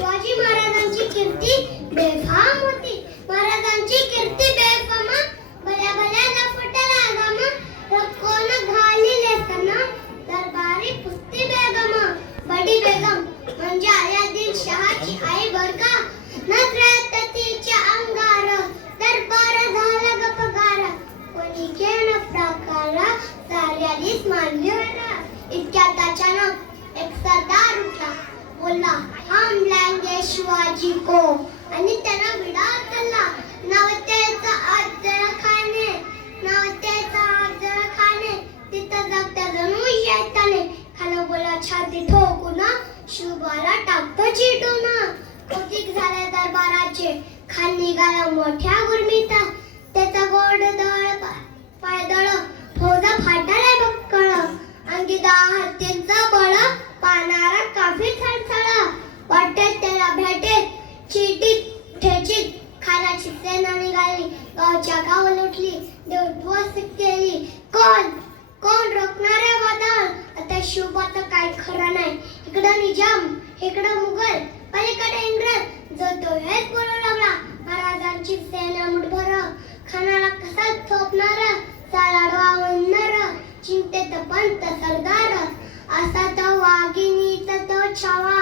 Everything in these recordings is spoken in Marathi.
शिवाजी महाराजांची कीर्ती बेफाम होती. महाराजांची कीर्ती बेफाम, भल्या भल्या फुटला गम, कोण घालिले सन दरबारी पुस्ती बेगम. बडी बेगम म्हणजे आदिलशहाची आई बर का. नजरेत तिच्या अंगार दरबार झाला गपगार. कोणी केलं प्रकार साऱ्यानीच मानलं. इतक्यात अचानक एक सरदार उठला, बोलला हम लाएंगे शिवाजी को, आणि त्याला विडा केला. नवतेचा अफजल खाने, नवतेचा अफजल खाने. तिथं जगता जणू शैताने. खाली बोला छाती ठोकून, शिवबाला टाकतो चिटून. कौतिक झाले दरबाराचे, खान निघाला मोठ्या गुरमीचा. त्याचा गोड दळ पायदळ, फौजा फाटाला बक्कळ. अंगी 10 हत्तींचा बळ, पानारा काफी थळथळ. वाटेत त्याला भेटे चिटीत ठेचीत, खानाची सेना निघाली. गावच्या गाव लुटली, देवध्वस्त केली. कोण रोखणारे वादळ. आता शिवबाचं काय खरं नाही. इकडं निजाम, इकडं मुघल, पलीकडे इंग्रज. जो तो हेच बोलू लागला. महाराजांची सेना मुठभर, खानाला कसा थोपणार. चालाडवा म्हणणार, चिंतेत पंत सरदार. असा तो वाघिणीचा तो छावा,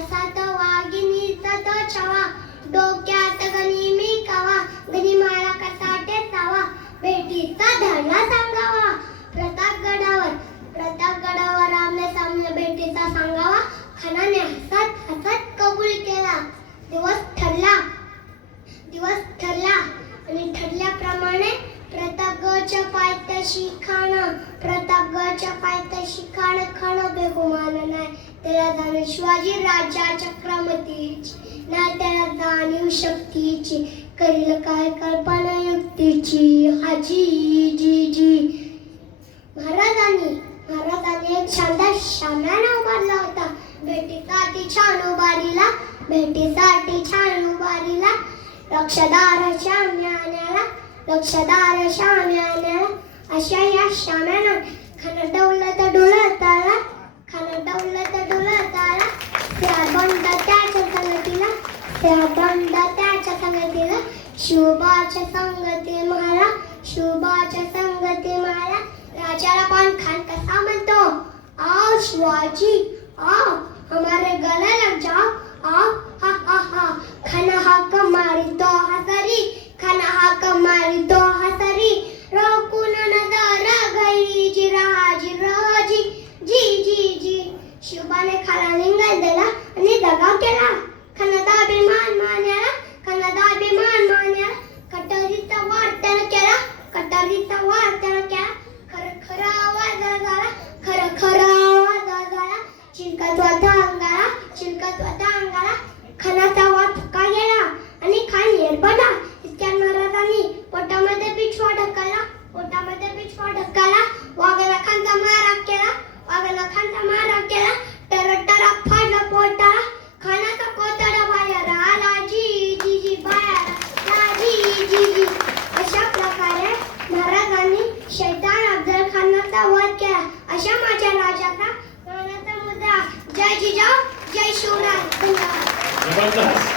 असा तो वाघिणीचा तो छावा. डोक्यात गनिमी कावा, गनिमाला कसा टेचावा. भेटीचा धडा सांगावा. प्रतापगडावर आमने सामने भेटीचा सांगावा. खानाने हसत हसत कबूल केला. दिवस ठरला आणि ठरल्याप्रमाणे प्रतापगडच्या पायथ्याशी खाण बेगुमान नाही. त्याला जाणीव शिवाजी राजा चक्रवर्तीची, नाही त्याला जाणीव शक्तीची. करील काय कल्पना युक्तीची. हाजी जी जी. महाराजांनी एक शानदार शाम्याना उभारला होता. भेटीसाठी छान उभारीला. लक्षदार शाम्यान्याला अशा या शाम्यानं खाना डवलत डोलत आला. बंड त्याच्या संगतीला शिवबाच्या संगती मला. राजाला पण खान कसा म्हणतो, आओ शिवाजी आओ, हमारे गले लग जाओ, आओ हा हा हा. खाना हाक मारी तो हसरी. रोकून नजर गैरी जिराजी जी जी जी. शिवबाने खाला लिंगाल दिला आणि दगा केला. खानाचा अभिमान मान्याला. कटारीचा वार त्याला केला. खरा आवाज झाला. चिलकत होता अंगाला. खानाचा वार फुका गेला आणि खान येरबडला. इतक्या महाराजांनी पोटामध्ये पिछवा ढकलला. वाघाला खानचा मारा केला. टरा फाडला पोटाला. खानाचा कोतडा बाहेर आला. जी जी जी बाहेर जी जी जी. अशा प्रकारे महाराजांनी शैतान अफजल खानाचा वध केला. अशा माझ्या राजाचा मुद्रा. जय जिजाऊ, जय शिवराय. धन्यवाद.